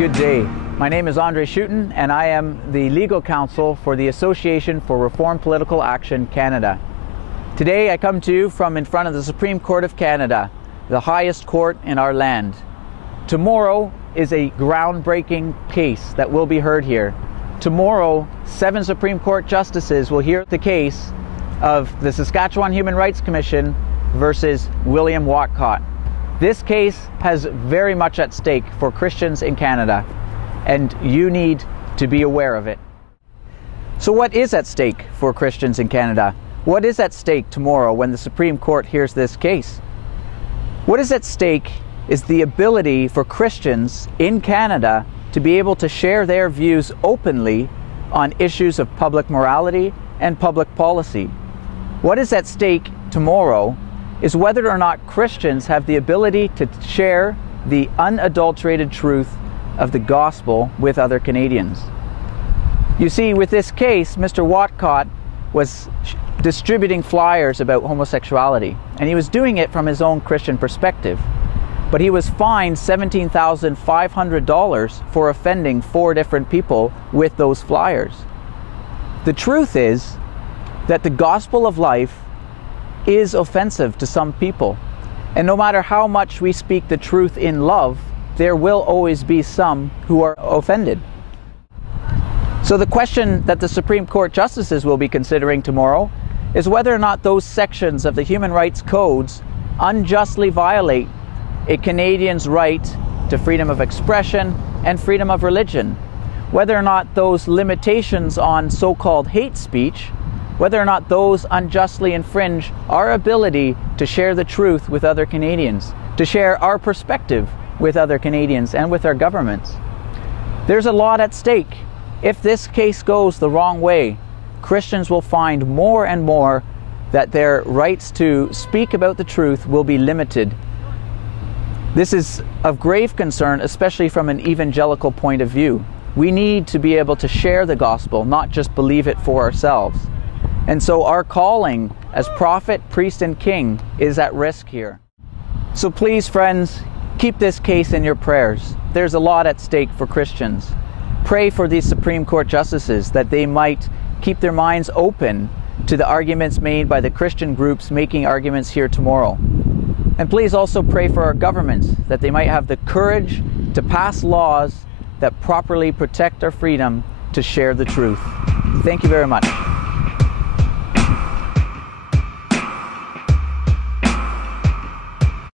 Good day. My name is Andre Schutten, and I am the legal counsel for the Association for Reformed Political Action Canada. Today I come to you from in front of the Supreme Court of Canada, the highest court in our land. Tomorrow is a groundbreaking case that will be heard here. Tomorrow, 7 Supreme Court justices will hear the case of the Saskatchewan Human Rights Commission versus William Whatcott. This case has very much at stake for Christians in Canada, and you need to be aware of it. So what is at stake for Christians in Canada? What is at stake tomorrow when the Supreme Court hears this case? What is at stake is the ability for Christians in Canada to be able to share their views openly on issues of public morality and public policy. What is at stake tomorrow is whether or not Christians have the ability to share the unadulterated truth of the gospel with other Canadians. You see, with this case, Mr. Whatcott was distributing flyers about homosexuality, and he was doing it from his own Christian perspective. But he was fined $17,500 for offending 4 different people with those flyers. The truth is that the gospel of life is offensive to some people. And no matter how much we speak the truth in love, there will always be some who are offended. So the question that the Supreme Court justices will be considering tomorrow is whether or not those sections of the human rights codes unjustly violate a Canadian's right to freedom of expression and freedom of religion. Whether or not those limitations on so-called hate speech, whether or not those unjustly infringe our ability to share the truth with other Canadians, to share our perspective with other Canadians and with our governments. There's a lot at stake. If this case goes the wrong way, Christians will find more and more that their rights to speak about the truth will be limited. This is of grave concern, especially from an evangelical point of view. We need to be able to share the gospel, not just believe it for ourselves. And so our calling as prophet, priest, and king is at risk here. So please, friends, keep this case in your prayers. There's a lot at stake for Christians. Pray for these Supreme Court justices that they might keep their minds open to the arguments made by the Christian groups making arguments here tomorrow. And please also pray for our governments that they might have the courage to pass laws that properly protect our freedom to share the truth. Thank you very much.